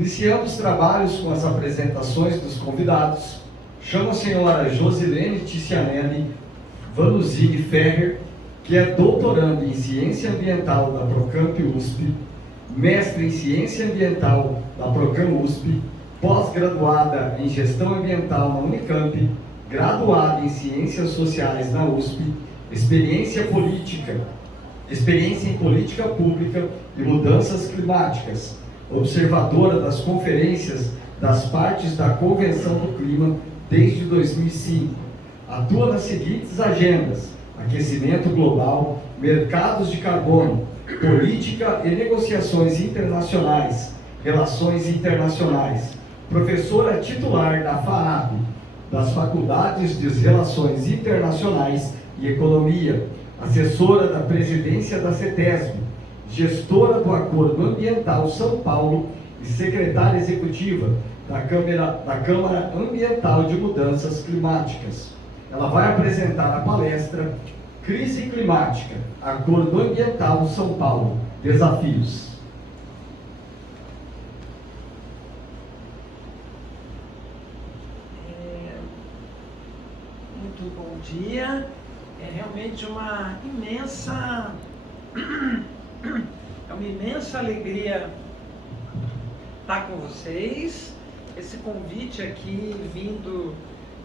Iniciamos trabalhos com as apresentações dos convidados. Chamo a senhora Josilene Ticianelli Vanuzini Ferrer, que é doutoranda em Ciência Ambiental da Procamp USP, mestre em Ciência Ambiental da Procam USP, pós-graduada em Gestão Ambiental na Unicamp, graduada em Ciências Sociais na USP, experiência em Política Pública e Mudanças Climáticas, observadora das conferências das partes da Convenção do Clima desde 2005. Atua nas seguintes agendas: aquecimento global, mercados de carbono, política e negociações internacionais, relações internacionais. Professora titular da FAAP, das Faculdades de Relações Internacionais e Economia, assessora da presidência da CETESB, gestora do Acordo Ambiental São Paulo e secretária executiva da Câmara Ambiental de Mudanças Climáticas. Ela vai apresentar a palestra Crise Climática, Acordo Ambiental São Paulo, Desafios. Muito bom dia. É realmente uma imensa alegria estar com vocês. Esse convite aqui vindo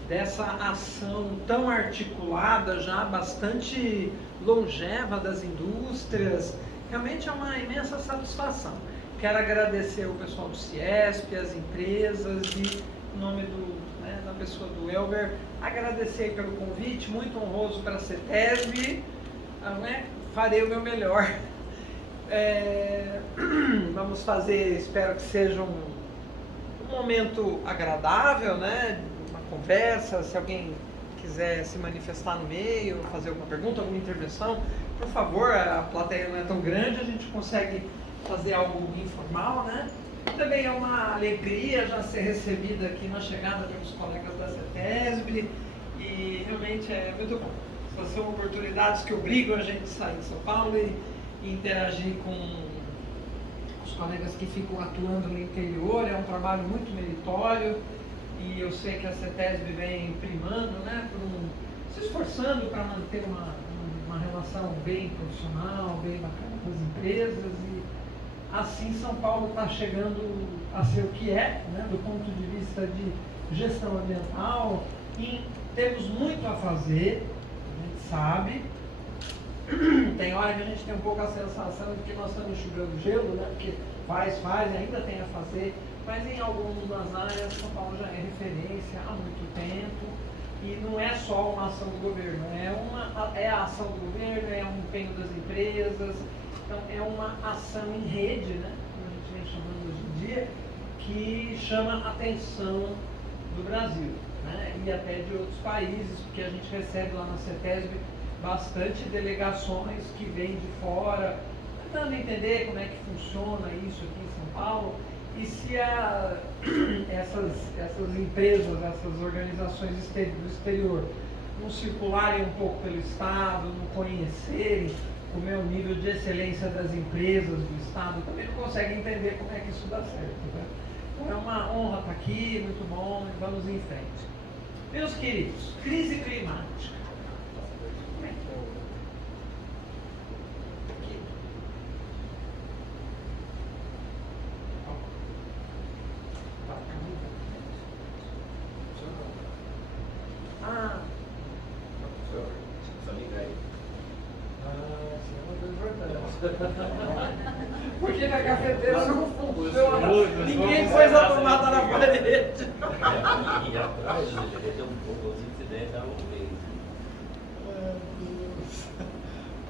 dessa ação tão articulada, já bastante longeva das indústrias, realmente é uma imensa satisfação. Quero agradecer o pessoal do CIESP, as empresas e em nome da pessoa do Elber, agradecer pelo convite, muito honroso para a CETESB, farei o meu melhor. Vamos fazer, espero que seja um momento agradável, né? Uma conversa. Se alguém quiser se manifestar no meio, fazer alguma pergunta, alguma intervenção, por favor, a plateia não é tão grande, a gente consegue fazer algo informal, né? Também é uma alegria já ser recebida aqui na chegada pelos colegas da CETESB e realmente é muito bom. São oportunidades que obrigam a gente a sair de São Paulo e interagir com os colegas que ficam atuando no interior. É um trabalho muito meritório e eu sei que a CETESB vem primando, né, se esforçando para manter uma relação bem profissional, bem bacana com as empresas, e assim São Paulo está chegando a ser o que é, né, do ponto de vista de gestão ambiental, e temos muito a fazer, a gente sabe. Tem hora que a gente tem um pouco a sensação de que nós estamos enxugando gelo, né? Porque faz, ainda tem a fazer, mas em algumas áreas São Paulo já é referência há muito tempo, e não é só uma ação do governo, é a ação do governo, é um empenho das empresas, então é uma ação em rede, né? Como a gente vem chamando hoje em dia, que chama a atenção do Brasil, né? E até de outros países, porque a gente recebe lá na CETESB bastante delegações que vêm de fora, tentando entender como é que funciona isso aqui em São Paulo, e se essas empresas, essas organizações do exterior não circularem um pouco pelo Estado, não conhecerem como é o nível de excelência das empresas do Estado, também não conseguem entender como é que isso dá certo, né? Então é uma honra estar aqui, muito bom, e vamos em frente. Meus queridos, crise climática. Por que a cafeteira não funciona? Ninguém pôs a tomada na parede. E atrás deveria ter um botãozinho que você deve dar um meio.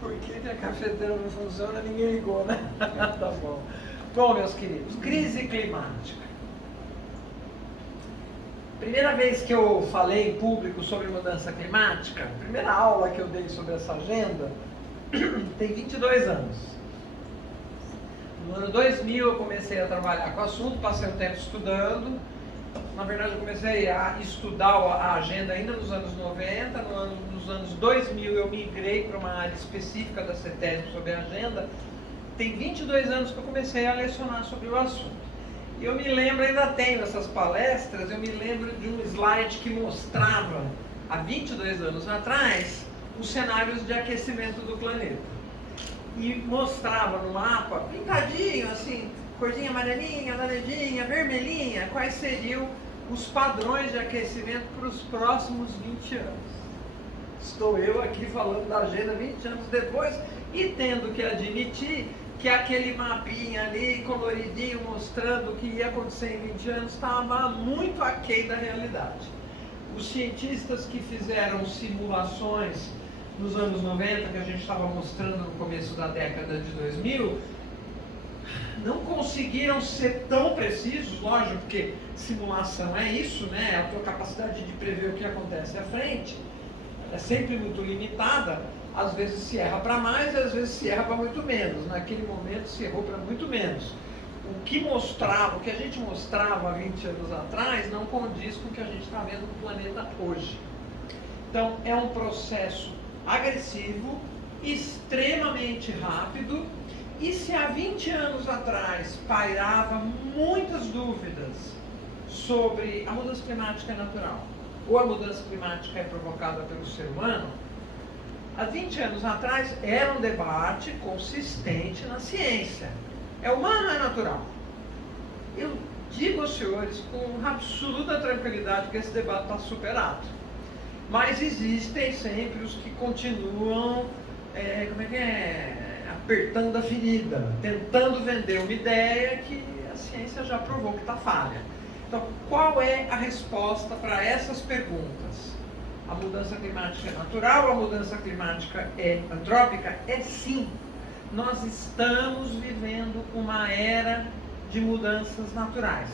Por que a cafeteira não funciona? Ninguém ligou, né? Tá bom. Bom, meus queridos, crise climática. Primeira vez que eu falei em público sobre mudança climática, primeira aula que eu dei sobre essa agenda, tem 22 anos. No ano 2000 eu comecei a trabalhar com o assunto, passei um tempo estudando. Na verdade eu comecei a estudar a agenda ainda nos anos 90, nos anos 2000 eu migrei para uma área específica da CETESB sobre a agenda. Tem 22 anos que eu comecei a lecionar sobre o assunto. E eu me lembro, ainda tenho essas palestras, eu me lembro de um slide que mostrava, há 22 anos atrás, os cenários de aquecimento do planeta. E mostrava no mapa, pintadinho, assim, corzinha amarelinha, laranjinha, vermelhinha, quais seriam os padrões de aquecimento para os próximos 20 anos. Estou eu aqui falando da agenda 20 anos depois e tendo que admitir que aquele mapinha ali, coloridinho, mostrando o que ia acontecer em 20 anos, estava muito aquém da realidade. Os cientistas que fizeram simulações nos anos 90, que a gente estava mostrando no começo da década de 2000, não conseguiram ser tão precisos, lógico, porque simulação é isso, né? A tua capacidade de prever o que acontece à frente é sempre muito limitada. Às vezes se erra para mais, às vezes se erra para muito menos. Naquele momento se errou para muito menos. O que a gente mostrava há 20 anos atrás não condiz com o que a gente está vendo no planeta hoje. Então é um processo agressivo, extremamente rápido, e se há 20 anos atrás pairava muitas dúvidas sobre a mudança climática é natural ou a mudança climática é provocada pelo ser humano, há 20 anos atrás era um debate consistente na ciência. É humano ou é natural? Eu digo aos senhores com absoluta tranquilidade que esse debate está superado. Mas existem sempre os que continuam, apertando a ferida, tentando vender uma ideia que a ciência já provou que está falha. Então, qual é a resposta para essas perguntas? A mudança climática é natural, a mudança climática é antrópica? É sim. Nós estamos vivendo uma era de mudanças naturais.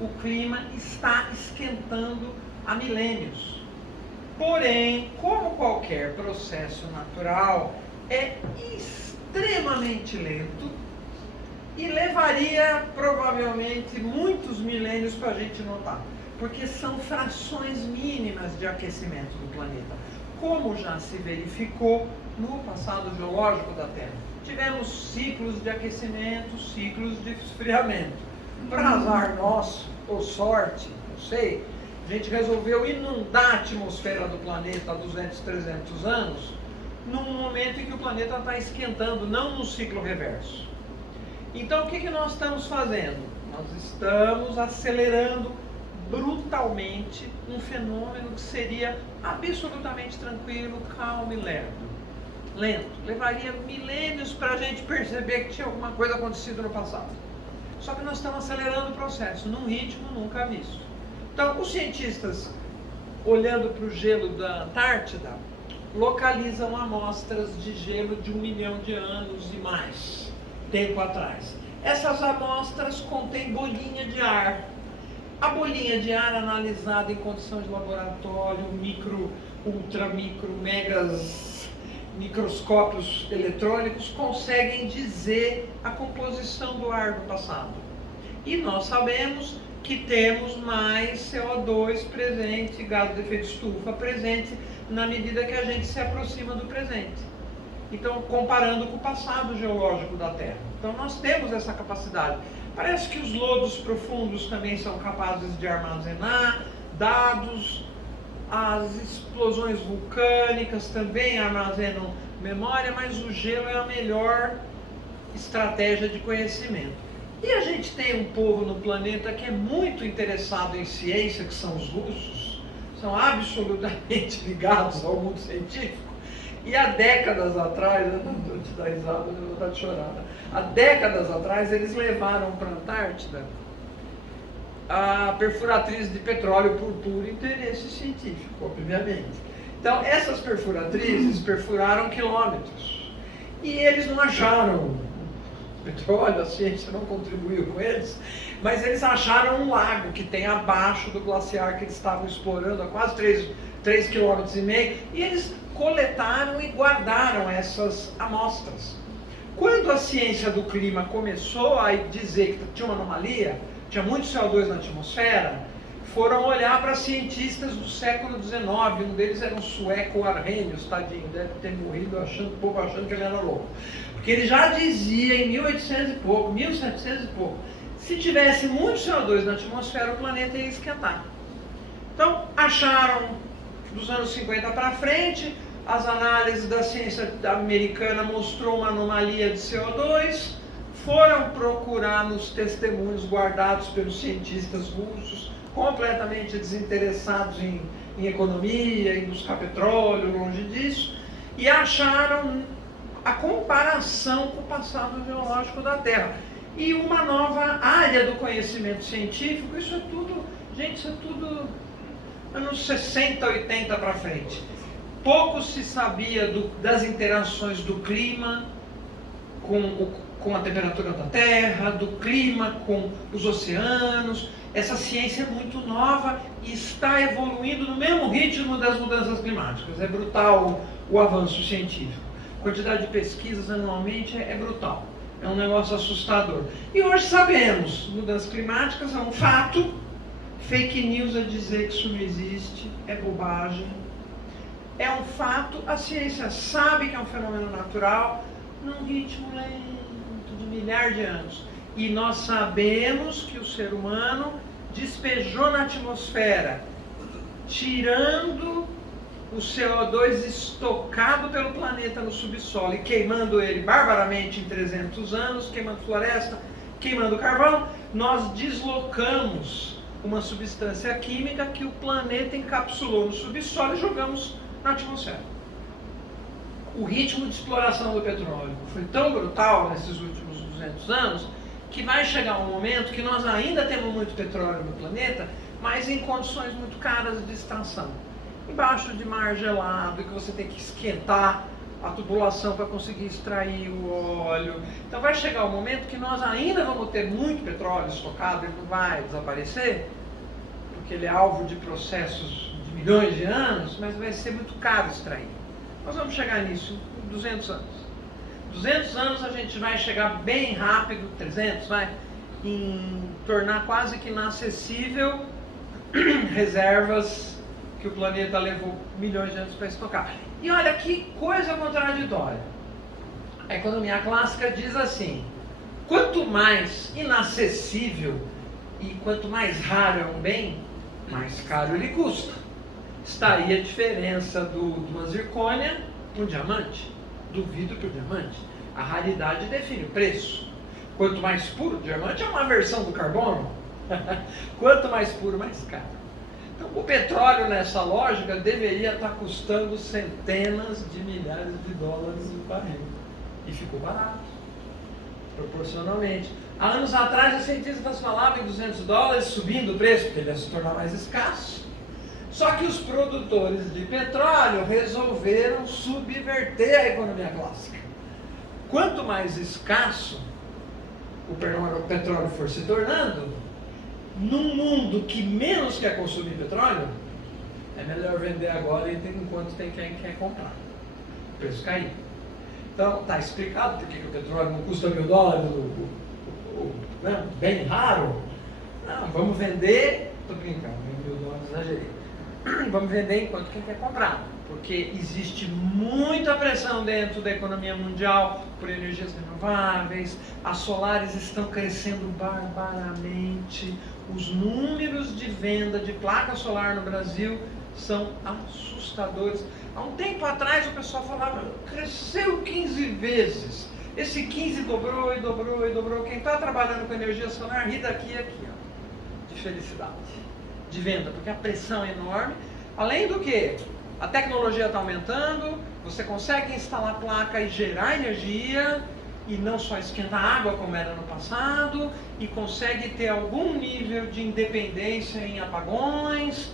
O clima está esquentando há milênios. Porém, como qualquer processo natural, é extremamente lento e levaria provavelmente muitos milênios para a gente notar, porque são frações mínimas de aquecimento do planeta, como já se verificou no passado geológico da Terra. Tivemos ciclos de aquecimento, ciclos de esfriamento. Para azar nosso, ou sorte, não sei, a gente resolveu inundar a atmosfera do planeta há 200, 300 anos, num momento em que o planeta está esquentando, não no ciclo reverso. Então, o que nós estamos fazendo? Nós estamos acelerando brutalmente um fenômeno que seria absolutamente tranquilo, calmo e lento. Levaria milênios para a gente perceber que tinha alguma coisa acontecido no passado. Só que nós estamos acelerando o processo num ritmo nunca visto. Então, os cientistas, olhando para o gelo da Antártida, localizam amostras de gelo de 1 milhão de anos e mais tempo atrás. Essas amostras contêm bolinha de ar. A bolinha de ar analisada em condição de laboratório, megas microscópios eletrônicos conseguem dizer a composição do ar do passado. E nós sabemos que temos mais CO2 presente, gás de efeito estufa presente, na medida que a gente se aproxima do presente. Então, comparando com o passado geológico da Terra. Então, nós temos essa capacidade. Parece que os lodos profundos também são capazes de armazenar dados, as explosões vulcânicas também armazenam memória, mas o gelo é a melhor estratégia de conhecimento. E a gente tem um povo no planeta que é muito interessado em ciência, que são os russos, são absolutamente ligados ao mundo científico. E há décadas atrás, eu não vou te dar risada, eu vou dar de chorada. Há décadas atrás, eles levaram para a Antártida a perfuratriz de petróleo por puro interesse científico, obviamente. Então, essas perfuratrizes perfuraram quilômetros. E eles não acharam petróleo, a ciência não contribuiu com eles, mas eles acharam um lago que tem abaixo do glaciar que eles estavam explorando há quase 3,5 km, e eles coletaram e guardaram essas amostras. Quando a ciência do clima começou a dizer que tinha uma anomalia, tinha muito CO2 na atmosfera, foram olhar para cientistas do século XIX, um deles era um sueco, Arrhenius, tadinho, deve ter morrido o povo achando que ele era louco. Porque ele já dizia em 1800 e pouco, 1700 e pouco, se tivesse muito CO2 na atmosfera, o planeta ia esquentar. Então, acharam, dos anos 50 para frente, as análises da ciência americana mostrou uma anomalia de CO2, foram procurar nos testemunhos guardados pelos cientistas russos, completamente desinteressados em economia, em buscar petróleo, longe disso, e acharam a comparação com o passado geológico da Terra. E uma nova área do conhecimento científico, isso é tudo, gente, isso é tudo anos 60, 80 para frente. Pouco se sabia das interações do clima com a temperatura da Terra, do clima com os oceanos. Essa ciência é muito nova e está evoluindo no mesmo ritmo das mudanças climáticas. É brutal o avanço científico. A quantidade de pesquisas anualmente é brutal. É um negócio assustador. E hoje sabemos, mudanças climáticas é um fato. Fake news a dizer que isso não existe é bobagem. É um fato, a ciência sabe que é um fenômeno natural, num ritmo lento, de milhares de anos. E nós sabemos que o ser humano despejou na atmosfera, tirando o CO2 estocado pelo planeta no subsolo e queimando ele barbaramente em 300 anos, queimando floresta, queimando carvão, nós deslocamos uma substância química que o planeta encapsulou no subsolo e jogamos na atmosfera. O ritmo de exploração do petróleo foi tão brutal nesses últimos 200 anos que vai chegar um momento que nós ainda temos muito petróleo no planeta, mas em condições muito caras de extração. Embaixo de mar gelado, que você tem que esquentar a tubulação para conseguir extrair o óleo. Então vai chegar um momento que nós ainda vamos ter muito petróleo estocado, ele não vai desaparecer, porque ele é alvo de processos de milhões de anos, mas vai ser muito caro extrair. Nós vamos chegar nisso em 200 anos. 200 anos a gente vai chegar bem rápido, 300, vai, em tornar quase que inacessível reservas que o planeta levou milhões de anos para estocar. E olha que coisa contraditória. A economia clássica diz assim: quanto mais inacessível e quanto mais raro é um bem, mais caro ele custa. Está aí a diferença de uma zircônia para um diamante, do vidro para o diamante. A raridade define o preço. Quanto mais puro, o diamante é uma versão do carbono. Quanto mais puro, mais caro. Então, o petróleo, nessa lógica, deveria estar custando centenas de milhares de dólares o barril. E ficou barato, proporcionalmente. Há anos atrás, os cientistas falavam em 200 dólares, subindo o preço, porque ele ia se tornar mais escasso. Só que os produtores de petróleo resolveram subverter a economia clássica. Quanto mais escasso o petróleo for se tornando, num mundo que menos quer consumir petróleo, é melhor vender agora enquanto tem quem quer comprar. O preço cair. Então, está explicado por que o petróleo não custa $1.000, né? Bem raro. Não, vamos vender, estou brincando, $1.000 exagerei. Vamos vender enquanto quem quer comprar, porque existe muita pressão dentro da economia mundial por energias renováveis, as solares estão crescendo barbaramente, os números de venda de placa solar no Brasil são assustadores. Há um tempo atrás o pessoal falava, cresceu 15 vezes, esse 15 dobrou e dobrou e dobrou. Quem está trabalhando com energia solar ri daqui e aqui, ó, de felicidade, de venda, porque a pressão é enorme. Além do que, a tecnologia está aumentando, você consegue instalar placa e gerar energia, e não só esquentar água como era no passado, e consegue ter algum nível de independência em apagões.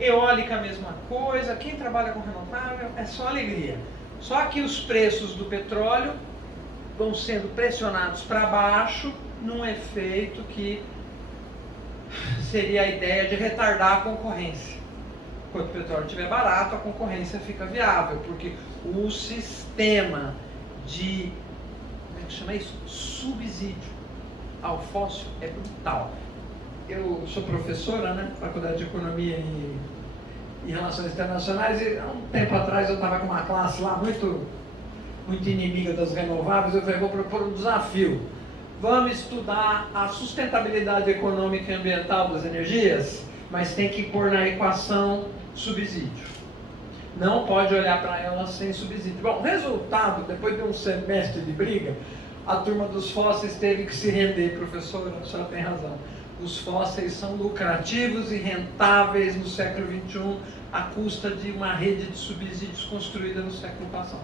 Eólica a mesma coisa, quem trabalha com renovável é só alegria. Só que os preços do petróleo vão sendo pressionados para baixo num efeito que seria a ideia de retardar a concorrência. Quando o petróleo estiver barato, a concorrência fica viável, porque o sistema de, como é que chama isso? Subsídio ao fóssil é brutal. Eu sou professora, né? Faculdade de Economia e Relações Internacionais, e há um tempo atrás eu estava com uma classe lá muito inimiga das renováveis. Eu falei, vou propor um desafio. vamos estudar a sustentabilidade econômica e ambiental das energias, mas tem que pôr na equação subsídio. Não pode olhar para ela sem subsídio. Bom, resultado, depois de um semestre de briga, a turma dos fósseis teve que se render. Professora, a senhora tem razão. Os fósseis são lucrativos e rentáveis no século XXI, à custa de uma rede de subsídios construída no século passado.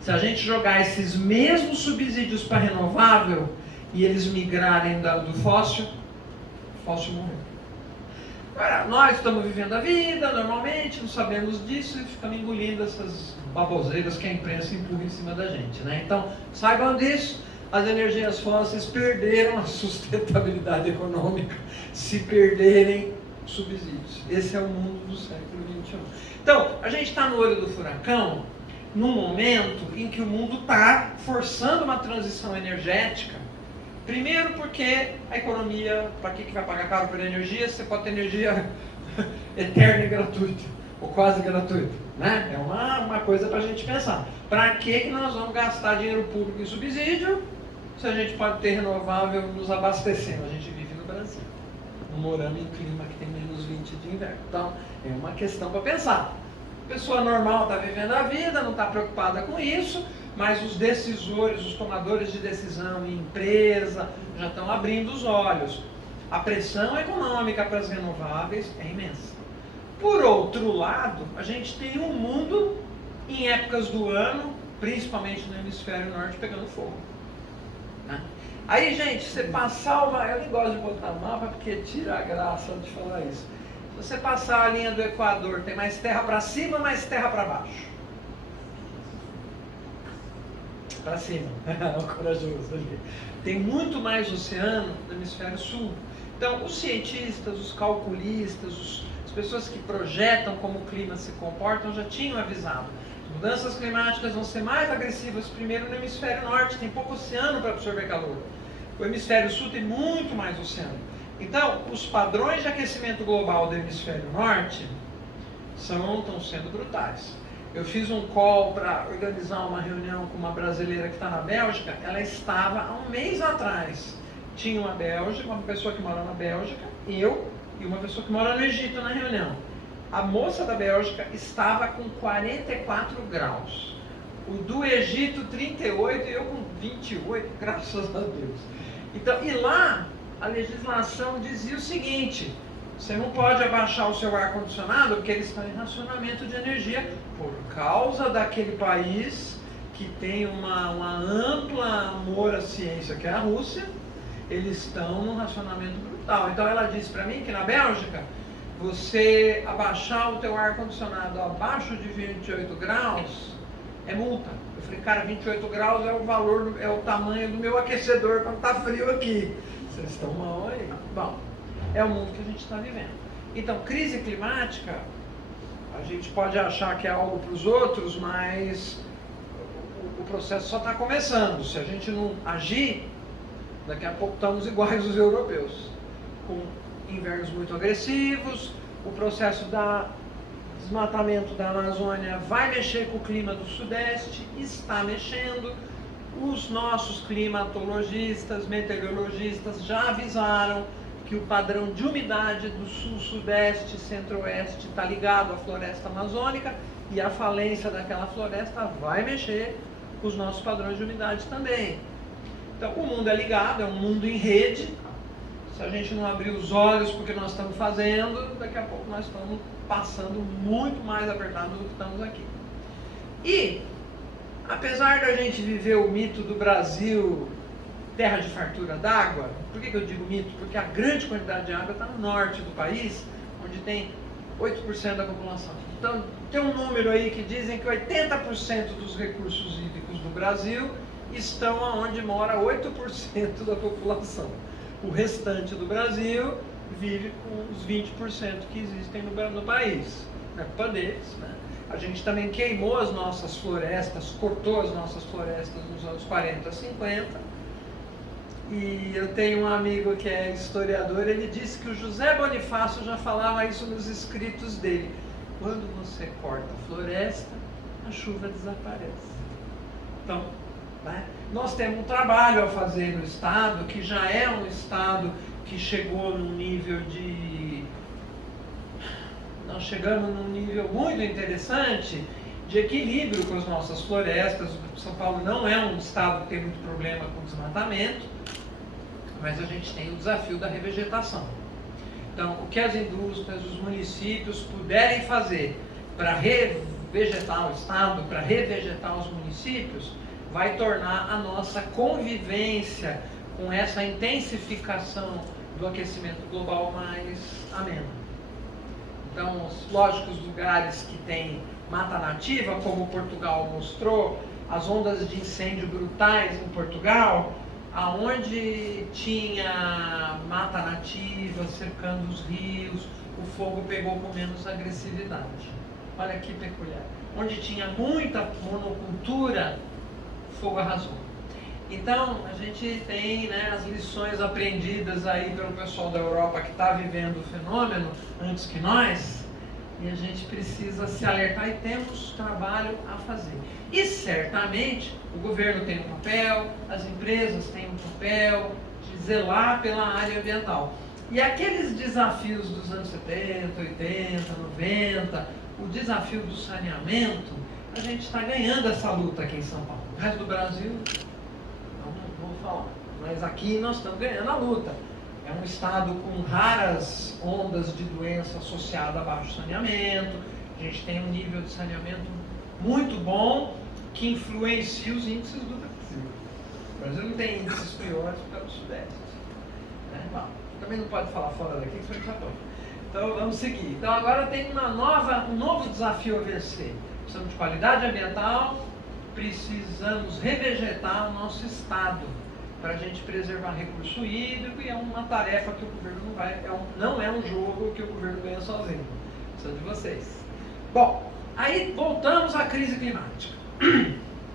Se a gente jogar esses mesmos subsídios para renovável e eles migrarem do fóssil, o fóssil morreu. Agora, nós estamos vivendo a vida normalmente, não sabemos disso e ficamos engolindo essas baboseiras que a imprensa empurra em cima da gente, né? Então, saibam disso, as energias fósseis perderam a sustentabilidade econômica se perderem subsídios. Esse é o mundo do século XXI. Então, a gente está no olho do furacão, num momento em que o mundo está forçando uma transição energética. Primeiro porque a economia, para que vai pagar caro por energia? Você pode ter energia eterna e gratuita, ou quase gratuita, né? É uma coisa para a gente pensar. Para que nós vamos gastar dinheiro público em subsídio, se a gente pode ter renovável nos abastecendo? A gente vive no Brasil, morando em clima que tem menos 20 de inverno. Então, é uma questão para pensar. A pessoa normal está vivendo a vida, não está preocupada com isso, mas os decisores, os tomadores de decisão em empresa já estão abrindo os olhos. A pressão econômica para as renováveis é imensa. Por outro lado, a gente tem um mundo em épocas do ano, principalmente no hemisfério norte, pegando fogo, né? Aí, gente, você passar uma... Eu nem gosto de botar mapa porque tira a graça de falar isso. Se você passar a linha do Equador, tem mais terra para cima ou mais terra para baixo? Para cima, o corajoso ali. Tem muito mais oceano no hemisfério sul. Então, os cientistas, os calculistas, as pessoas que projetam como o clima se comportam já tinham avisado. As mudanças climáticas vão ser mais agressivas primeiro no hemisfério norte, tem pouco oceano para absorver calor. O hemisfério sul tem muito mais oceano. Então, os padrões de aquecimento global do hemisfério norte estão sendo brutais. Eu fiz um call para organizar uma reunião com uma brasileira que está na Bélgica. Ela estava há um mês atrás. Tinha uma pessoa que mora na Bélgica, eu e uma pessoa que mora no Egito na reunião. A moça da Bélgica estava com 44 graus. O do Egito 38 e eu com 28, graças a Deus. Então, e lá a legislação dizia o seguinte: você não pode abaixar o seu ar-condicionado porque eles estão em racionamento de energia por causa daquele país que tem uma ampla amor à ciência, que é a Rússia. Eles estão num racionamento brutal. Então ela disse para mim que na Bélgica, você abaixar o teu ar-condicionado abaixo de 28 graus é multa. Eu falei, cara, 28 graus é o valor, é o tamanho do meu aquecedor quando está frio aqui. Vocês estão mal aí? Bom, é o mundo que a gente está vivendo. Então, crise climática, a gente pode achar que é algo para os outros, mas o processo só está começando. Se a gente não agir, daqui a pouco estamos iguais aos europeus, com invernos muito agressivos. O processo do desmatamento da Amazônia vai mexer com o clima do Sudeste, está mexendo. Os nossos climatologistas, meteorologistas já avisaram que o padrão de umidade do sul, sudeste, centro-oeste está ligado à floresta amazônica e a falência daquela floresta vai mexer com os nossos padrões de umidade também. Então, o mundo é ligado, é um mundo em rede. Se a gente não abrir os olhos porque nós estamos fazendo, daqui a pouco nós estamos passando muito mais apertado do que estamos aqui. E, apesar da gente viver o mito do Brasil, terra de fartura d'água, por que eu digo mito? Porque a grande quantidade de água está no norte do país, onde tem 8% da população. Então, tem um número aí que dizem que 80% dos recursos hídricos do Brasil estão onde mora 8% da população. O restante do Brasil vive com os 20% que existem no país. Não é culpa deles, né? A gente também queimou as nossas florestas, cortou as nossas florestas nos anos 40, 50. E eu tenho um amigo que é historiador, ele disse que o José Bonifácio já falava isso nos escritos dele. Quando você corta a floresta, a chuva desaparece. Então, né? nós temos um trabalho a fazer no Estado, que já é um Estado que chegou num nível de... Nós chegamos num nível muito interessante de equilíbrio com as nossas florestas. São Paulo não é um Estado que tem muito problema com desmatamento, mas a gente tem o desafio da revegetação. Então, o que as indústrias, os municípios puderem fazer para revegetar o Estado, para revegetar os municípios, vai tornar a nossa convivência com essa intensificação do aquecimento global mais amena. Então, lógico, os lugares que têm mata nativa, como Portugal mostrou, as ondas de incêndio brutais em Portugal, aonde tinha mata nativa cercando os rios, o fogo pegou com menos agressividade. Olha que peculiar. Onde tinha muita monocultura, o fogo arrasou. Então, a gente tem, né, as lições aprendidas aí pelo pessoal da Europa que está vivendo o fenômeno antes que nós, e a gente precisa se alertar e temos trabalho a fazer. E certamente o governo tem um papel, as empresas têm um papel de zelar pela área ambiental. E aqueles desafios dos anos 70, 80, 90, o desafio do saneamento, a gente está ganhando essa luta aqui em São Paulo. O resto do Brasil, não vou falar, mas aqui nós estamos ganhando a luta. É um estado com raras ondas de doença associada a baixo saneamento. A gente tem um nível de saneamento muito bom que influencia os índices do Brasil. O Brasil não tem índices piores pelo Sudeste. Né? Bom, também não pode falar fora daqui, que isso já pode. Então vamos seguir. Então agora tem um novo desafio a vencer. Precisamos de qualidade ambiental, precisamos revegetar o nosso estado para a gente preservar recurso hídrico, e é uma tarefa que o governo não é um jogo que o governo ganha sozinho. Precisa de vocês. Bom, aí voltamos à crise climática.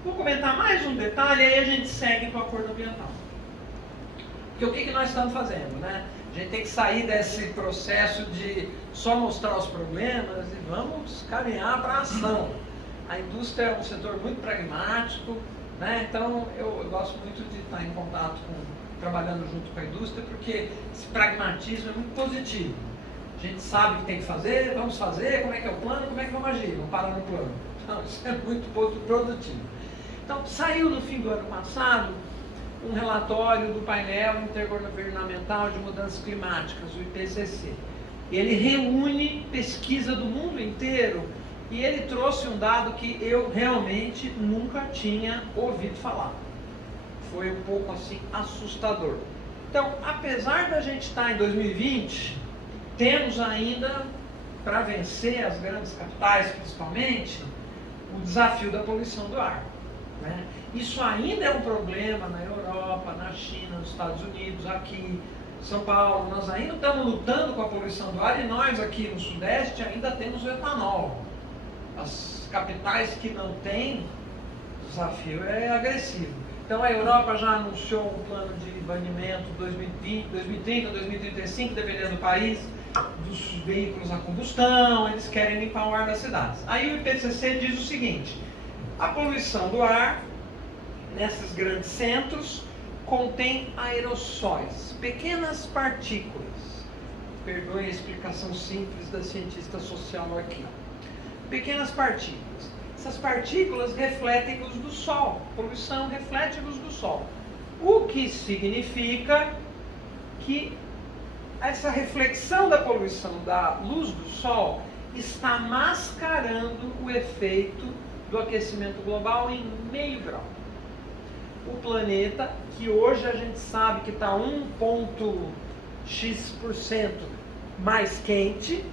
Vou comentar mais um detalhe, aí a gente segue com o acordo ambiental. Porque o que nós estamos fazendo, né? A gente tem que sair desse processo de só mostrar os problemas e vamos caminhar para a ação. A indústria é um setor muito pragmático, né? Então eu gosto muito de estar em contato trabalhando junto com a indústria, porque esse pragmatismo é muito positivo. A gente sabe o que tem que fazer, vamos fazer, como é que é o plano, como é que vamos agir, vamos parar no plano. Então isso é muito produtivo. Então saiu no fim do ano passado um relatório do painel intergovernamental de mudanças climáticas, o IPCC. Ele reúne pesquisa do mundo inteiro e ele trouxe um dado que eu realmente nunca tinha ouvido falar. Foi um pouco assim assustador. Então, apesar da gente estar em 2020, temos ainda, para vencer as grandes capitais principalmente, o desafio da poluição do ar. Né? Isso ainda é um problema na Europa, na China, nos Estados Unidos, aqui em São Paulo. Nós ainda estamos lutando com a poluição do ar, e nós aqui no Sudeste ainda temos o etanol. As capitais que não têm, o desafio é agressivo. Então a Europa já anunciou um plano de banimento 2020, 2030, 2035, dependendo do país, dos veículos a combustão. Eles querem limpar o ar das cidades. Aí o IPCC diz o seguinte: a poluição do ar nesses grandes centros contém aerossóis, pequenas partículas. Perdoem a explicação simples da cientista social aqui. Pequenas partículas. Essas partículas refletem luz do sol. A poluição reflete luz do sol. O que significa que essa reflexão da poluição da luz do sol está mascarando o efeito do aquecimento global em 0,5 grau. O planeta, que hoje a gente sabe que está 1,x% mais quente,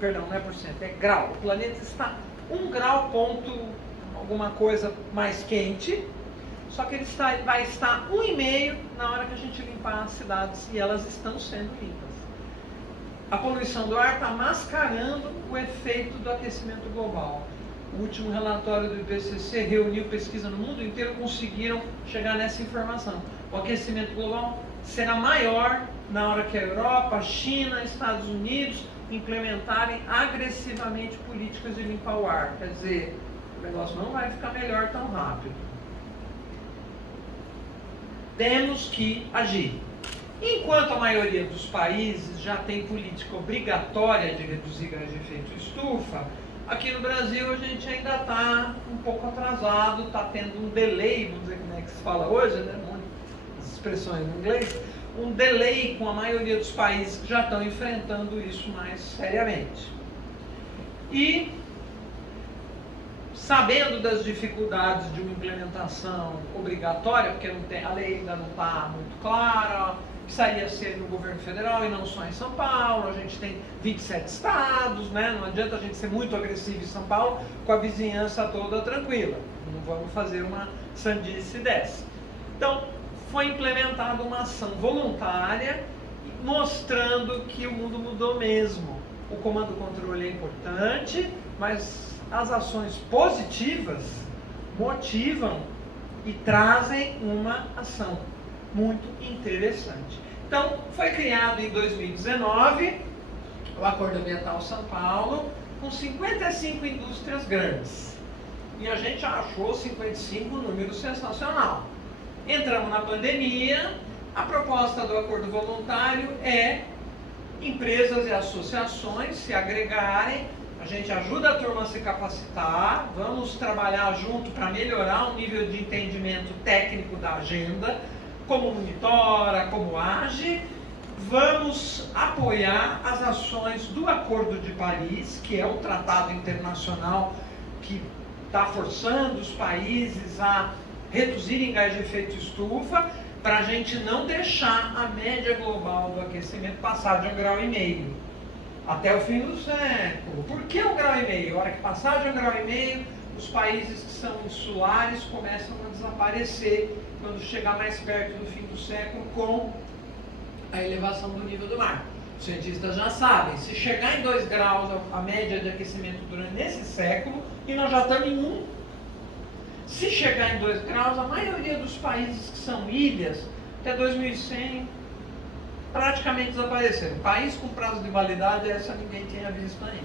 perdão, não é por cento, é grau. O planeta está 1 grau ponto alguma coisa mais quente, só que ele vai estar 1,5 na hora que a gente limpar as cidades, e elas estão sendo limpas. A poluição do ar está mascarando o efeito do aquecimento global. O último relatório do IPCC reuniu pesquisa no mundo inteiro, conseguiram chegar nessa informação. O aquecimento global será maior na hora que a Europa, a China, Estados Unidos implementarem agressivamente políticas de limpar o ar. Quer dizer, o negócio não vai ficar melhor tão rápido. temos que agir. Enquanto a maioria dos países já tem política obrigatória de reduzir gás de efeito estufa, aqui no Brasil a gente ainda está um pouco atrasado, está tendo um delay, vamos dizer como é que se fala hoje, né? Muitas expressões em inglês, um delay com a maioria dos países que já estão enfrentando isso mais seriamente. E, sabendo das dificuldades de uma implementação obrigatória, porque não tem, a lei ainda não está muito clara, precisaria ser no governo federal e não só em São Paulo, a gente tem 27 estados, né? Não adianta a gente ser muito agressivo em São Paulo com a vizinhança toda tranquila, não vamos fazer uma sandice dessa. Então, foi implementada uma ação voluntária mostrando que o mundo mudou mesmo. O comando-controle é importante, mas as ações positivas motivam e trazem uma ação muito interessante. Então, foi criado em 2019 o Acordo Ambiental São Paulo, com 55 indústrias grandes. E a gente achou 55 um número sensacional. Entramos na pandemia, a proposta do acordo voluntário é empresas e associações se agregarem, a gente ajuda a turma a se capacitar, vamos trabalhar junto para melhorar o nível de entendimento técnico da agenda, como monitora, como age, vamos apoiar as ações do Acordo de Paris, que é o tratado internacional que está forçando os países a reduzirem gás de efeito estufa, para a gente não deixar a média global do aquecimento passar de 1,5 graus até o fim do século. Por que 1,5 graus? A hora que passar de 1,5 graus, os países que são insulares começam a desaparecer quando chegar mais perto do fim do século com a elevação do nível do mar. Os cientistas já sabem, se chegar em 2 graus a média de aquecimento durante esse século, e nós já estamos em 1, se chegar em 2 graus, a maioria dos países que são ilhas, até 2100, praticamente desapareceram. País com prazo de validade, essa ninguém tinha visto ainda.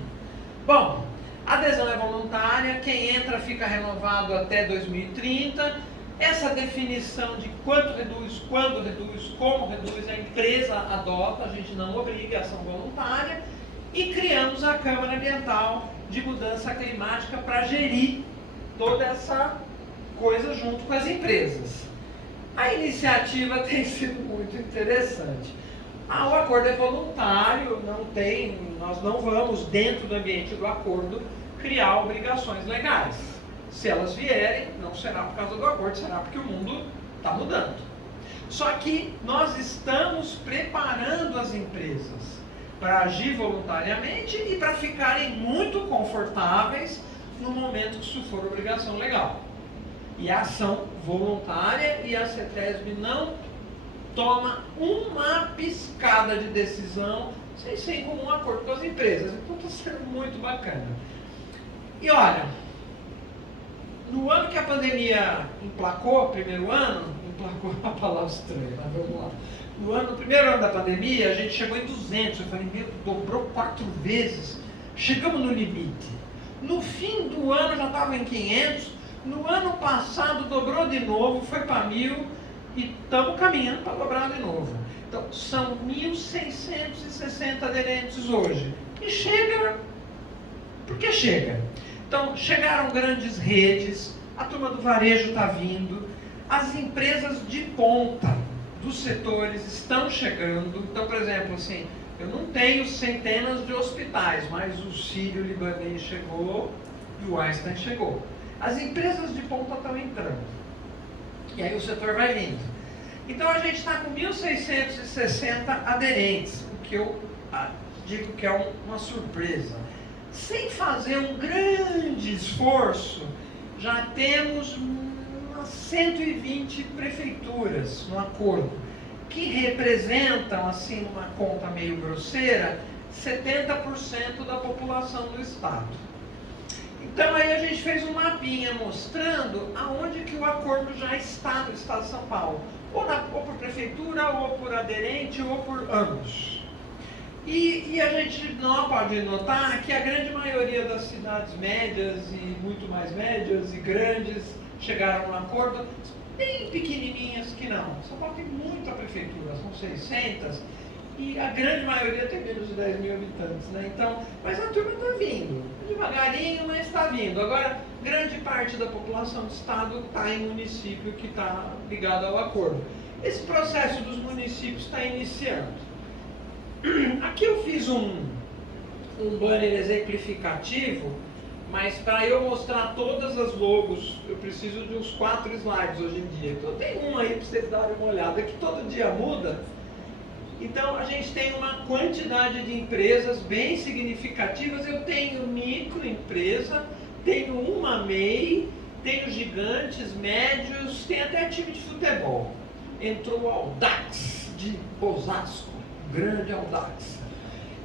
Bom, a adesão é voluntária, quem entra fica renovado até 2030. Essa definição de quanto reduz, quando reduz, como reduz, a empresa adota, a gente não obriga, é ação voluntária. E criamos a Câmara Ambiental de Mudança Climática para gerir toda essa coisa junto com as empresas. A iniciativa tem sido muito interessante. O acordo é voluntário, nós não vamos, dentro do ambiente do acordo, criar obrigações legais. Se elas vierem, não será por causa do acordo, será porque o mundo está mudando. Só que nós estamos preparando as empresas para agir voluntariamente e para ficarem muito confortáveis no momento que isso for obrigação legal. E a ação voluntária, e a CETESB não toma uma piscada de decisão sem ser em comum acordo com as empresas. Então está sendo muito bacana. E olha, no ano que a pandemia emplacou, primeiro ano, emplacou uma palavra estranha, mas vamos lá. No primeiro ano da pandemia, a gente chegou em 200, eu falei, dobrou 4 vezes, chegamos no limite. No fim do ano já estava em 500, no ano passado dobrou de novo, foi para 1.000 e estamos caminhando para dobrar de novo. Então, são 1.660 aderentes hoje. E chega, porque chega. Então, chegaram grandes redes, a turma do varejo está vindo, as empresas de ponta dos setores estão chegando. Então, por exemplo, assim, eu não tenho centenas de hospitais, mas o Sírio-Libanês chegou e o Einstein chegou. As empresas de ponta estão entrando. E aí o setor vai vindo. Então, a gente está com 1.660 aderentes, o que eu digo que é uma surpresa. Sem fazer um grande esforço, já temos umas 120 prefeituras no acordo, que representam, assim, numa conta meio grosseira, 70% da população do estado. Então aí a gente fez um mapinha mostrando aonde que o acordo já está no estado de São Paulo, ou por prefeitura, ou por aderente, ou por ambos. E a gente não pode notar que a grande maioria das cidades médias e muito mais médias e grandes chegaram a um acordo, Tem pequenininhas que não. São Paulo tem muita prefeitura, são 600, e a grande maioria tem menos de 10 mil habitantes, né? Então, mas a turma está vindo, devagarinho, mas está vindo. Agora, grande parte da população do estado está em município que está ligado ao acordo. Esse processo dos municípios está iniciando. Aqui eu fiz um banner exemplificativo, mas para eu mostrar todas as logos, eu preciso de uns 4 slides hoje em dia. Então tem um aí para vocês darem uma olhada, que todo dia muda. Então a gente tem uma quantidade de empresas bem significativas. Eu tenho microempresa, tenho uma MEI, tenho gigantes, médios, tem até time de futebol. Entrou o Audax de Osasco, grande Audax.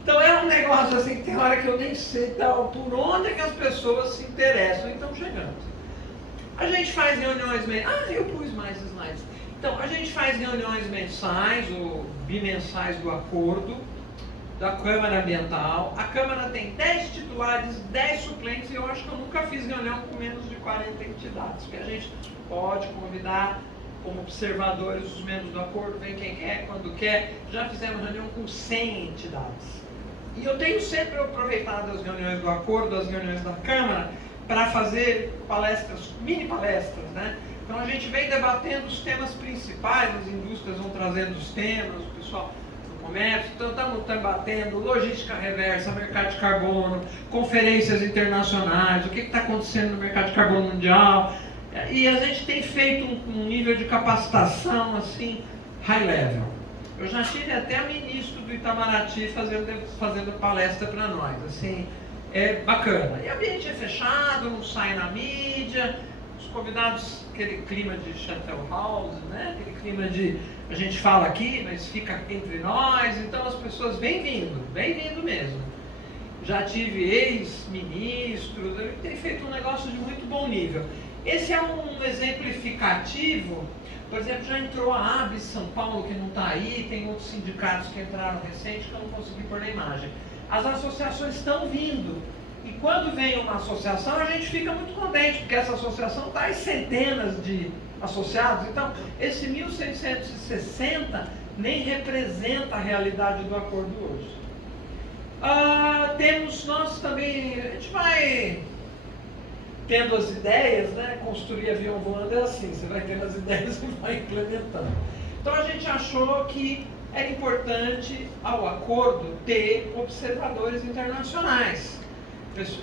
Então é um negócio assim, que tem hora que eu nem sei por onde é que as pessoas se interessam, então chegamos. A gente faz reuniões mensais, eu pus mais slides. Então, a gente faz reuniões mensais ou bimensais do acordo, da Câmara Ambiental. A Câmara tem 10 titulares, 10 suplentes, e eu acho que eu nunca fiz reunião com menos de 40 entidades, porque a gente pode convidar como observadores os membros do acordo, vem quem quer, quando quer. Já fizemos reunião com 100 entidades. E eu tenho sempre aproveitado as reuniões do acordo, as reuniões da Câmara, para fazer palestras, mini palestras, né? Então a gente vem debatendo os temas principais, as indústrias vão trazendo os temas, o pessoal do comércio, então estamos debatendo logística reversa, mercado de carbono, conferências internacionais, o que está acontecendo no mercado de carbono mundial, e a gente tem feito um nível de capacitação assim, high level. Eu já tive até o ministro do Itamaraty fazendo palestra para nós, assim, é bacana. E o ambiente é fechado, não sai na mídia, os convidados, aquele clima de Chateau House, né? Aquele clima de, a gente fala aqui, mas fica entre nós, então as pessoas vêm vindo mesmo. Já tive ex-ministros, eu tenho feito um negócio de muito bom nível. Esse é um exemplificativo. Por exemplo, já entrou a ABS São Paulo, que não está aí, tem outros sindicatos que entraram recente, que eu não consegui pôr na imagem. As associações estão vindo, e quando vem uma associação, a gente fica muito contente, porque essa associação está em centenas de associados. Então, esse 1.660 nem representa a realidade do acordo hoje. Nós também, a gente vai tendo as ideias, né? Construir avião voando é assim, você vai tendo as ideias e vai implementando. Então a gente achou que era importante ao acordo ter observadores internacionais,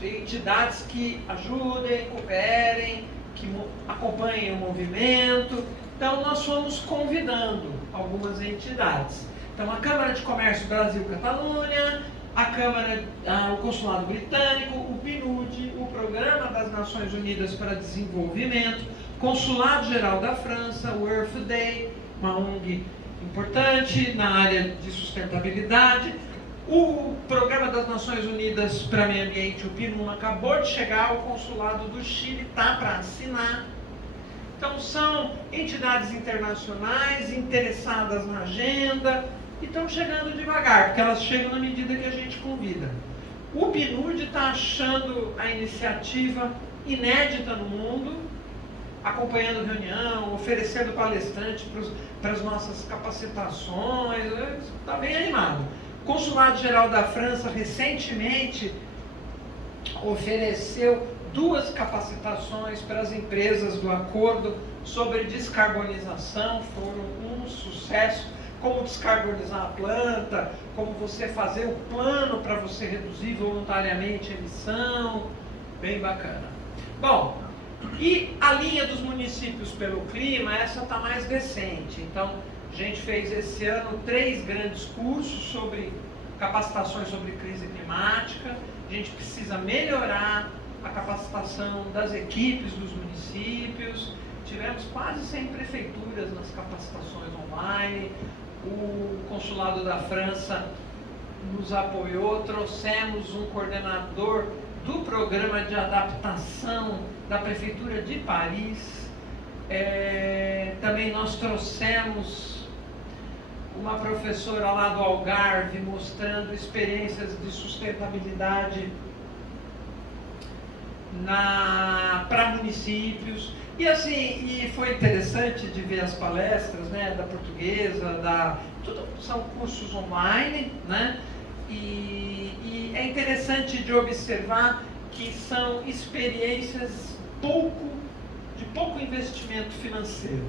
entidades que ajudem, cooperem, que acompanhem o movimento. Então nós fomos convidando algumas entidades. Então a Câmara de Comércio Brasil-Catalunha, o Consulado Britânico, o PNUD, o Programa das Nações Unidas para Desenvolvimento, Consulado Geral da França, o Earth Day, uma ONG importante na área de sustentabilidade, o Programa das Nações Unidas para Meio Ambiente, o PNUMA, acabou de chegar, o Consulado do Chile está para assinar. Então são entidades internacionais interessadas na agenda, e estão chegando devagar, porque elas chegam na medida que a gente convida. O PNUD está achando a iniciativa inédita no mundo, acompanhando reunião, oferecendo palestrante para as nossas capacitações, está bem animado. O Consulado Geral da França recentemente ofereceu 2 capacitações para as empresas do acordo sobre descarbonização, foram um sucesso. Como descarbonizar a planta, como você fazer o plano para você reduzir voluntariamente a emissão, bem bacana. Bom, e a linha dos municípios pelo clima, essa está mais recente. Então, a gente fez esse ano 3 grandes cursos sobre capacitações sobre crise climática. A gente precisa melhorar a capacitação das equipes dos municípios. Tivemos quase 100 prefeituras nas capacitações online. O Consulado da França nos apoiou, trouxemos um coordenador do programa de adaptação da Prefeitura de Paris. Também nós trouxemos uma professora lá do Algarve, mostrando experiências de sustentabilidade para municípios. E assim, e foi interessante de ver as palestras, né, da Portuguesa, tudo são cursos online, né? E é interessante de observar que são experiências de pouco investimento financeiro.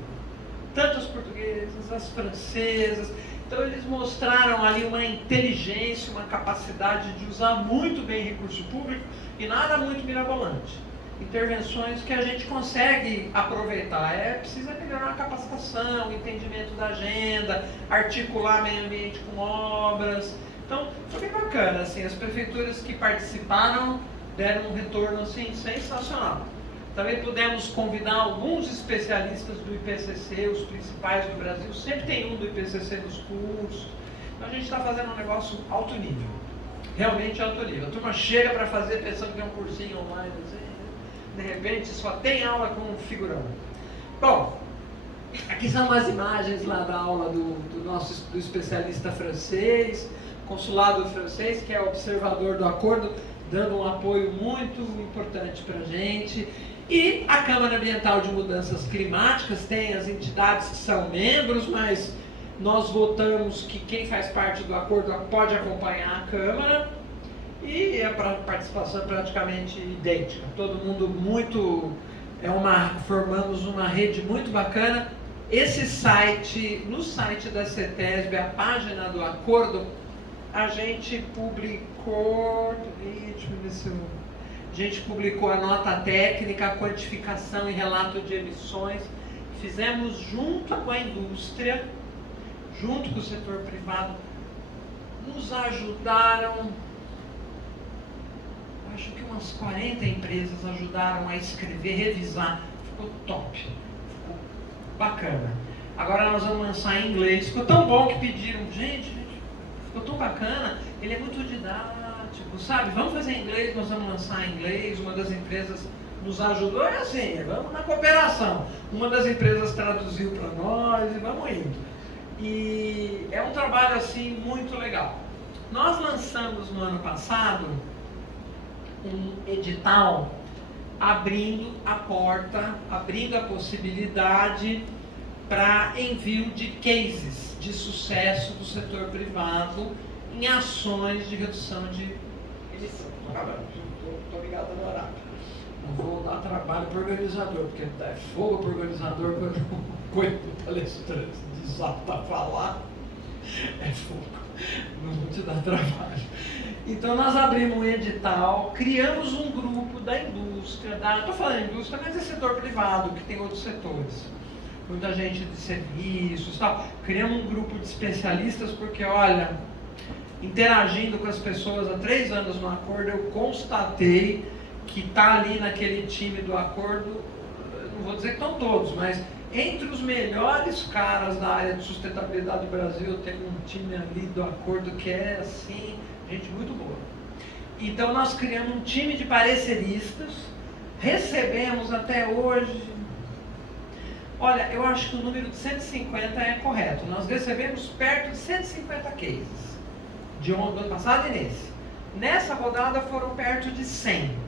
Tanto as portuguesas, as francesas. Então eles mostraram ali uma inteligência, uma capacidade de usar muito bem recurso público e nada muito mirabolante. Intervenções que a gente consegue aproveitar. Precisa melhorar a capacitação, o entendimento da agenda, articular meio ambiente com obras. Então, foi bem bacana, assim, as prefeituras que participaram deram um retorno, assim, sensacional. Também pudemos convidar alguns especialistas do IPCC, os principais do Brasil, sempre tem um do IPCC nos cursos. Então a gente está fazendo um negócio alto nível, realmente alto nível. A turma chega para fazer pensando que é um cursinho online, assim, de repente só tem aula com um figurão. Bom, aqui são umas imagens lá da aula do especialista francês, consulado francês, que é observador do acordo, dando um apoio muito importante para a gente. E a Câmara Ambiental de Mudanças Climáticas tem as entidades que são membros, mas nós votamos que quem faz parte do acordo pode acompanhar a Câmara, e a participação é praticamente idêntica. Todo mundo muito... formamos uma rede muito bacana. Esse site, no site da CETESB, a página do acordo, a gente publicou... A gente publicou a nota técnica, a quantificação e relato de emissões. Fizemos junto com a indústria, junto com o setor privado. Nos ajudaram, acho que umas 40 empresas ajudaram a escrever, revisar. Ficou top, ficou bacana. Agora nós vamos lançar em inglês. Ficou tão bom que pediram, gente, ficou tão bacana, ele é muito didático, sabe? Vamos fazer em inglês, nós vamos lançar em inglês. Uma das empresas nos ajudou, é assim, vamos na cooperação. Uma das empresas traduziu para nós e vamos indo. E é um trabalho assim muito legal. Nós lançamos no ano passado um edital abrindo a porta, abrindo a possibilidade para envio de cases de sucesso do setor privado em ações de redução de emissão. Estou ligado no horário. Não vou dar trabalho para o organizador, porque é fogo para o organizador quando o coito do palestrante desata a falar. É fogo. Não vou te dar trabalho. Então nós abrimos um edital, criamos um grupo da indústria, estou falando indústria, mas é setor privado, que tem outros setores. Muita gente de serviços, tal. Criamos um grupo de especialistas porque, olha, interagindo com as pessoas há 3 anos no acordo, eu constatei que está ali naquele time do acordo, não vou dizer que estão todos, mas entre os melhores caras da área de sustentabilidade do Brasil, tem um time ali do acordo que é assim, gente muito boa. Então nós criamos um time de pareceristas, recebemos até hoje, olha, eu acho que o número de 150 é correto, nós recebemos perto de 150 cases, de do ano passado e nesse. Nessa rodada foram perto de 100.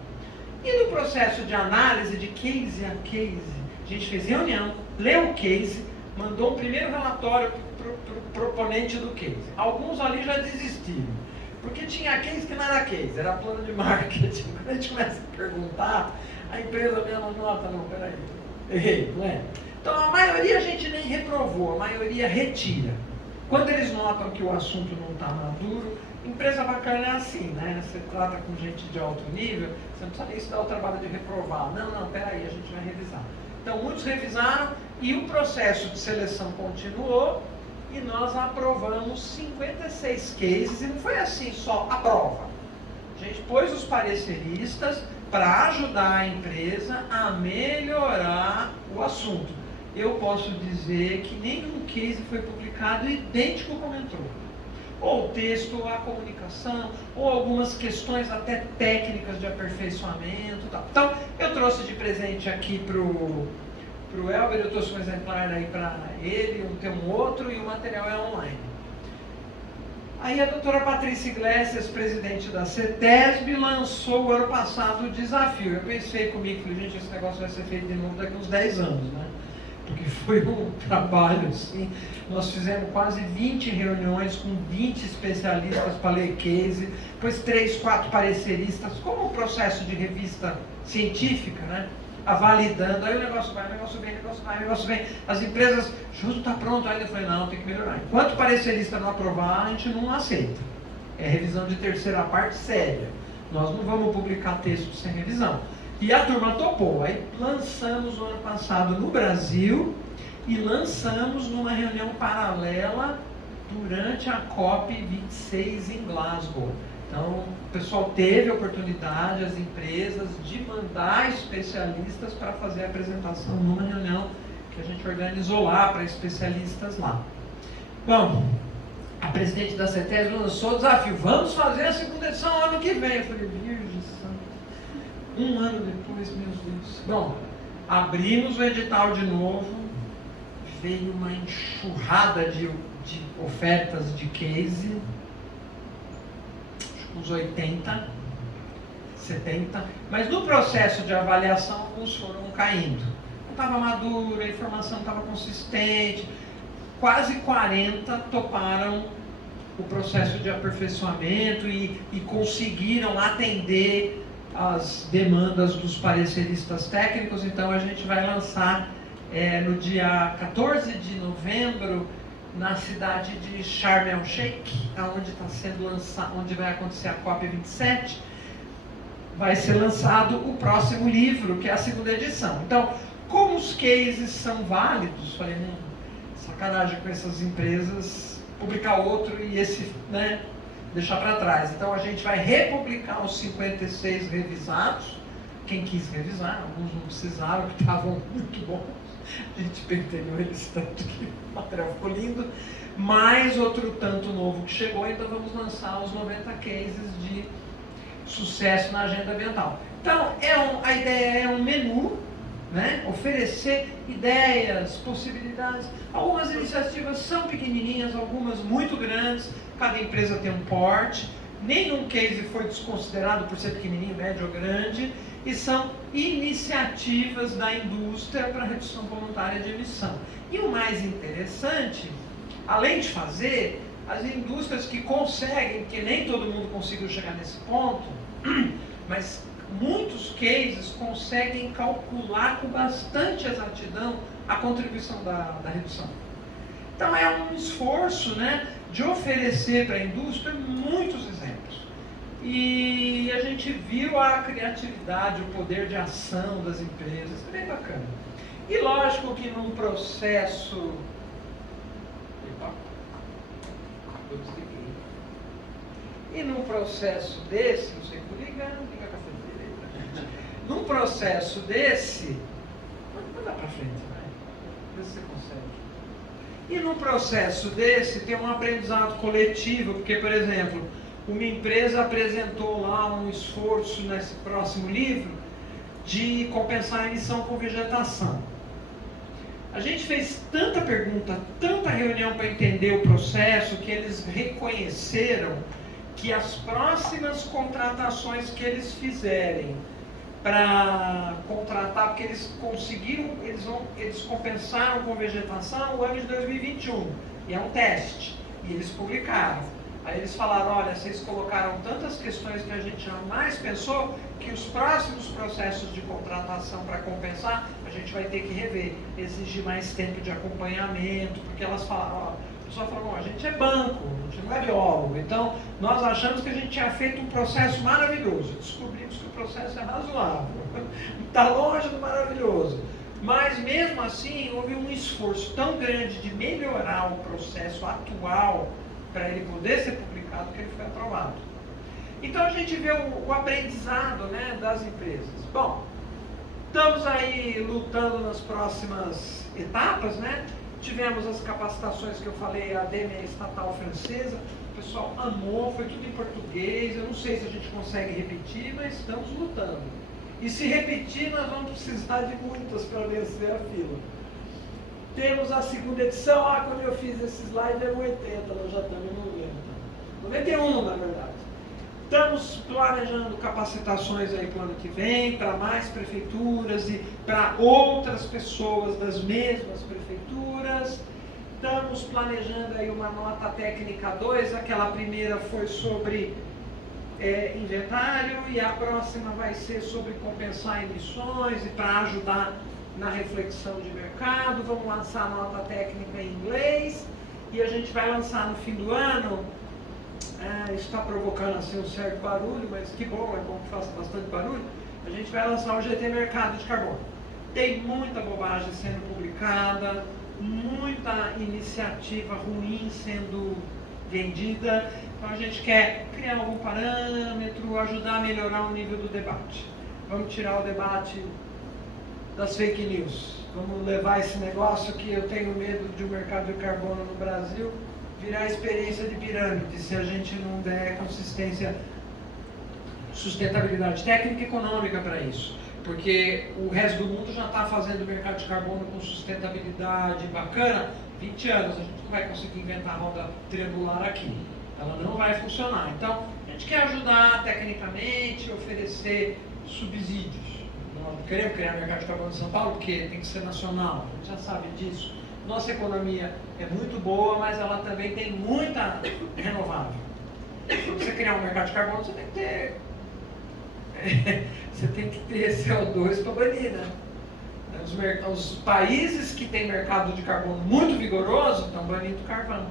E no processo de análise de case a case, a gente fez reunião, leu o case, mandou um primeiro relatório para o proponente do case. Alguns ali já desistiram, porque tinha case que não era case, era plano de marketing. Quando a gente começa a perguntar, a empresa mesmo nota, não, peraí, errei, não é? Então a maioria a gente nem reprovou, a maioria retira. Quando eles notam que o assunto não está maduro, empresa bacana é assim, né? Você trata com gente de alto nível, você não precisa nem se dar o trabalho de reprovar. Não, peraí, a gente vai revisar. Então muitos revisaram e o processo de seleção continuou e nós aprovamos 56 cases e não foi assim só aprova. A gente pôs os pareceristas para ajudar a empresa a melhorar o assunto. Eu posso dizer que nenhum case foi publicado idêntico como entrou. Ou o texto, ou a comunicação, ou algumas questões até técnicas de aperfeiçoamento. Tal. Então, eu trouxe de presente aqui para o Elber, eu trouxe um exemplar aí para ele, tem um outro e o material é online. Aí a doutora Patrícia Iglesias, presidente da CETESB, lançou o ano passado o desafio. Eu pensei comigo, falei, gente, esse negócio vai ser feito de novo daqui a uns 10 anos, né? Porque foi um trabalho assim. Nós fizemos quase 20 reuniões com 20 especialistas para ler case, depois 3, 4 pareceristas, como um processo de revista científica, né? Avalidando, aí o negócio vai, o negócio vem, o negócio vai, o negócio vem. As empresas, justo está pronto, aí eu falei, não, tem que melhorar. Enquanto o parecerista não aprovar, a gente não aceita. É revisão de terceira parte séria. Nós não vamos publicar texto sem revisão. E a turma topou. Aí lançamos no ano passado no Brasil e lançamos numa reunião paralela durante a COP26 em Glasgow. Então, o pessoal teve a oportunidade, as empresas, de mandar especialistas para fazer a apresentação numa reunião que a gente organizou lá para especialistas lá. Bom, a presidente da CETESB lançou o desafio, vamos fazer a segunda edição ano que vem. Eu falei, Virgem Santa, um ano depois, meu Deus. Bom, abrimos o edital de novo, veio uma enxurrada de ofertas de case, uns 80, 70, mas no processo de avaliação alguns foram caindo. Não estava maduro, a informação estava consistente, quase 40 toparam o processo de aperfeiçoamento e conseguiram atender as demandas dos pareceristas técnicos. Então a gente vai lançar no dia 14 de novembro, na cidade de Sharm el Sheikh, onde está sendo lançado, onde vai acontecer a COP27, vai ser lançado o próximo livro, que é a segunda edição. Então, como os cases são válidos, falei, sacanagem com essas empresas, publicar outro e esse, né, deixar para trás. Então a gente vai republicar os 56 revisados, quem quis revisar, alguns não precisaram, que estavam muito bons. A gente pentelhou eles tanto que o material ficou lindo, mais outro tanto novo que chegou, então vamos lançar os 90 cases de sucesso na agenda ambiental. Então, a ideia é um menu, né? Oferecer ideias, possibilidades. Algumas iniciativas são pequenininhas, algumas muito grandes, cada empresa tem um porte, nenhum case foi desconsiderado por ser pequenininho, médio ou grande, e são iniciativas da indústria para redução voluntária de emissão. E o mais interessante, além de fazer, as indústrias que conseguem, porque nem todo mundo conseguiu chegar nesse ponto, mas muitos cases conseguem calcular com bastante exatidão a contribuição da redução. Então é um esforço, né, de oferecer para a indústria muitos exemplos. E a gente viu a criatividade, o poder de ação das empresas, é bem bacana. E lógico que num processo... Eu desliguei. E num processo desse, não sei como liga a cafeteira aí pra gente. Num processo desse, manda para frente, vai. Vê se você consegue. E num processo desse tem um aprendizado coletivo, porque, por exemplo, uma empresa apresentou lá um esforço nesse próximo livro de compensar a emissão com vegetação. A gente fez tanta pergunta, tanta reunião para entender o processo, que eles reconheceram que as próximas contratações que eles fizerem para contratar, porque eles conseguiram, eles compensaram com vegetação o ano de 2021, e é um teste, e eles publicaram. Aí eles falaram, olha, vocês colocaram tantas questões que a gente jamais pensou, que os próximos processos de contratação para compensar, a gente vai ter que rever, exigir mais tempo de acompanhamento, porque elas falaram, ó, o pessoal falou, a gente é banco, a gente não é biólogo, então nós achamos que a gente tinha feito um processo maravilhoso, descobrimos que o processo é razoável, está longe do maravilhoso, mas mesmo assim houve um esforço tão grande de melhorar o processo atual para ele poder ser publicado, que ele foi aprovado. Então a gente vê o aprendizado, né, das empresas. Bom, estamos aí lutando nas próximas etapas, né? Tivemos as capacitações que eu falei, a ADEME estatal francesa, o pessoal amou, foi tudo em português, eu não sei se a gente consegue repetir, mas estamos lutando. E se repetir, nós vamos precisar de muitas para vencer a fila. Temos a segunda edição, quando eu fiz esse slide eram 80, nós já estamos em 90. na verdade. Estamos planejando capacitações aí para o ano que vem, para mais prefeituras e para outras pessoas das mesmas prefeituras. Estamos planejando aí uma nota técnica 2, aquela primeira foi sobre inventário e a próxima vai ser sobre compensar emissões e para ajudar na reflexão de mercado. Vamos lançar a nota técnica em inglês e a gente vai lançar no fim do ano. Isso está provocando assim um certo barulho, mas que bom, é bom que faça bastante barulho. A gente vai lançar o GT Mercado de Carbono. Tem muita bobagem sendo publicada, muita iniciativa ruim sendo vendida. Então a gente quer criar algum parâmetro, ajudar a melhorar o nível do debate. Vamos tirar o debate das fake news. Vamos levar esse negócio que eu tenho medo de um mercado de carbono no Brasil virar experiência de pirâmide, se a gente não der consistência, sustentabilidade técnica e econômica para isso. Porque o resto do mundo já está fazendo mercado de carbono com sustentabilidade bacana, 20 anos, a gente não vai conseguir inventar a roda triangular aqui. Ela não vai funcionar. Então, a gente quer ajudar tecnicamente, oferecer subsídios. Nós não queremos criar mercado de carbono em São Paulo, porque tem que ser nacional, a gente já sabe disso. Nossa economia é muito boa, mas ela também tem muita renovável. Se você criar um mercado de carbono, você tem que ter CO2 para banir, né? Os países que têm mercado de carbono muito vigoroso estão banindo carvão.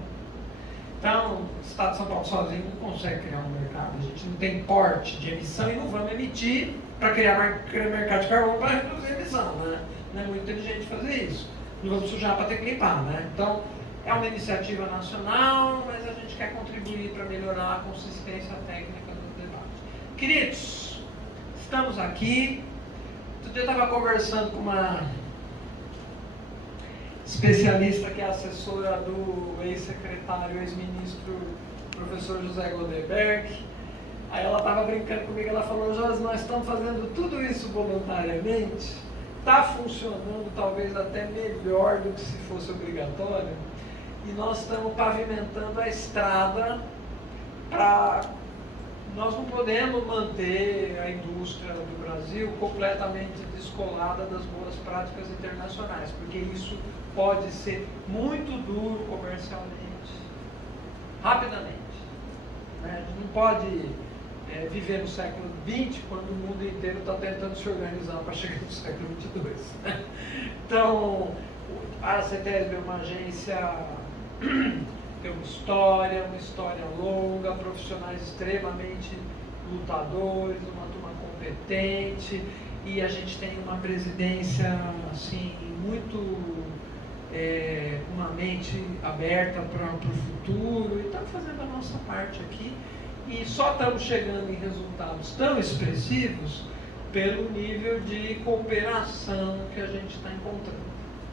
Então, o Estado de São Paulo sozinho não consegue criar um mercado. A gente não tem porte de emissão e não vamos emitir para criar mercado de carbono para reduzir a emissão, né? Não é muito inteligente fazer isso. Não vamos sujar para ter que limpar, né? Então, é uma iniciativa nacional, mas a gente quer contribuir para melhorar a consistência técnica do debate. Queridos, estamos aqui. Outro dia eu estava conversando com uma especialista que é assessora do ex-secretário, ex-ministro, professor José Goldberg. Aí ela estava brincando comigo, ela falou: Jorge, nós estamos fazendo tudo isso voluntariamente. Está funcionando talvez até melhor do que se fosse obrigatório, e nós estamos pavimentando a estrada para... Nós não podemos manter a indústria do Brasil completamente descolada das boas práticas internacionais, porque isso pode ser muito duro comercialmente, rapidamente, né? A gente não pode viver no século XX, quando o mundo inteiro está tentando se organizar para chegar no século XXII. Então, a CETESB é uma agência, tem uma história longa, profissionais extremamente lutadores, uma turma competente, e a gente tem uma presidência assim, muito uma mente aberta para o futuro, e estamos fazendo a nossa parte aqui. E só estamos chegando em resultados tão expressivos pelo nível de cooperação que a gente está encontrando,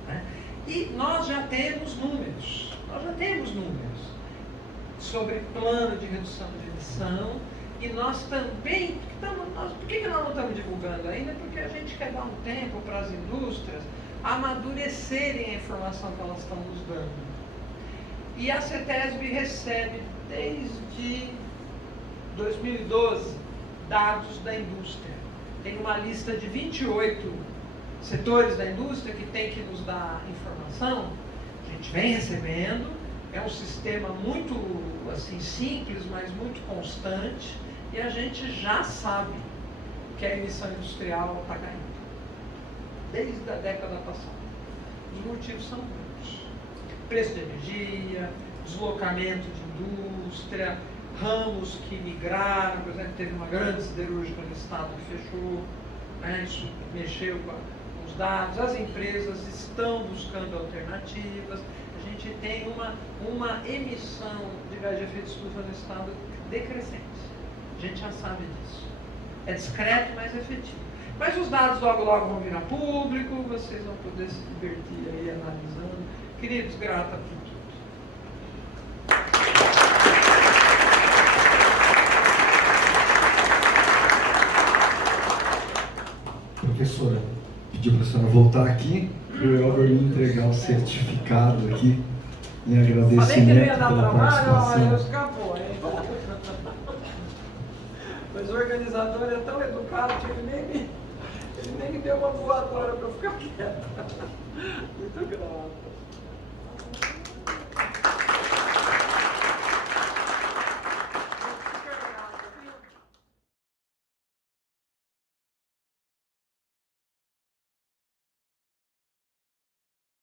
né? E nós já temos números sobre plano de redução de emissão, e nós também estamos... Por que nós não estamos divulgando ainda? Porque a gente quer dar um tempo para as indústrias amadurecerem a informação que elas estão nos dando. E a CETESB recebe desde 2012, dados da indústria. Tem uma lista de 28 setores da indústria que tem que nos dar informação. A gente vem recebendo, é um sistema muito assim, simples, mas muito constante, e a gente já sabe que a emissão industrial está caindo, desde a década passada. Os motivos são muitos: preço de energia, deslocamento de indústria, ramos que migraram. Por exemplo, teve uma grande siderúrgica no estado que fechou, né? Isso mexeu com os dados. As empresas estão buscando alternativas. A gente tem uma emissão de gás de efeito estufa no estado decrescente. A gente já sabe disso. É discreto, mas efetivo. Mas os dados logo vão virar público, vocês vão poder se divertir aí analisando. Queridos, grata por tudo. Professora, pediu para a senhora voltar aqui, para o Elber me entregar o certificado aqui, em agradecimento pela participação. Escapou, hein? Mas o organizador é tão educado que ele nem me deu uma voadora para ficar quieto. Muito grato.